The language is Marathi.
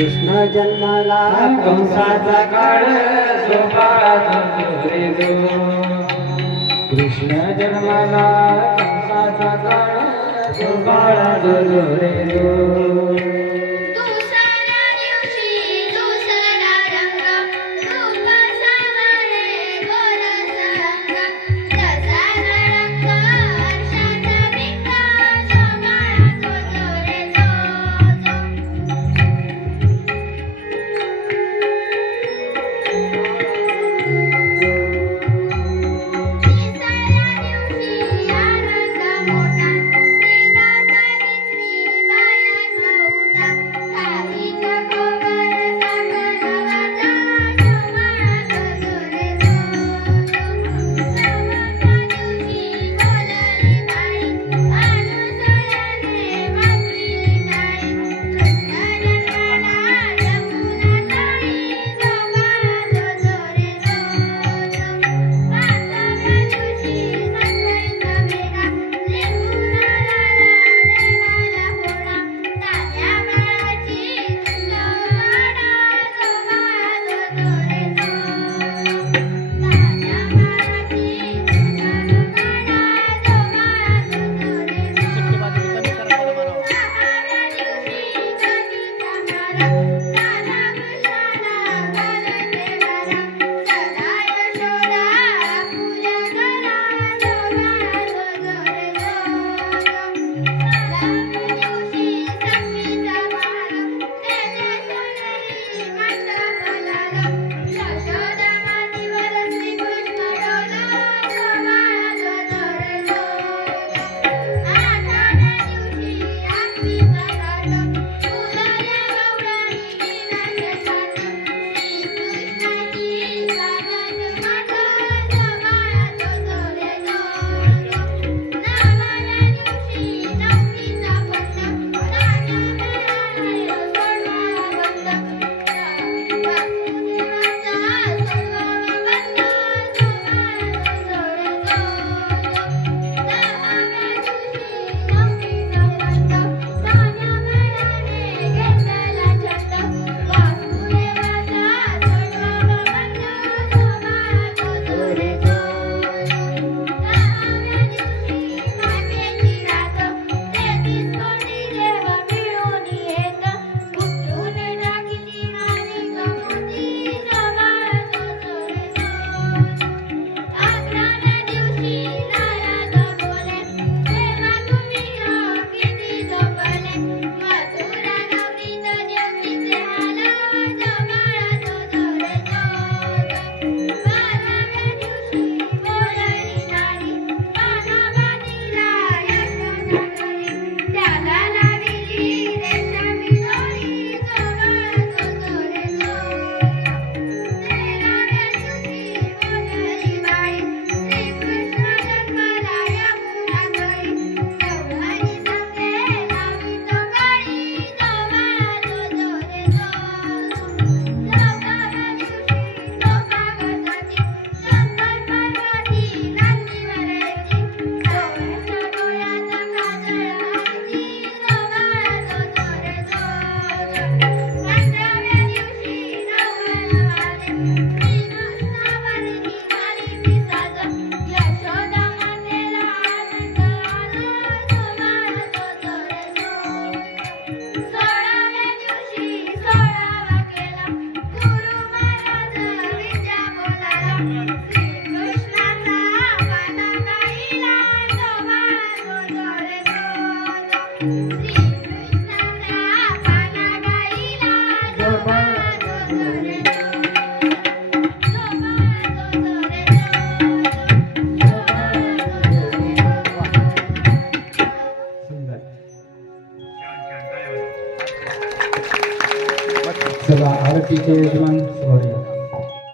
कृष्ण जन्मला कंसाचा काळ कृष्ण जन्मला कंसाचा काळ झोपाळा जो रे Kiki Yusman Gloria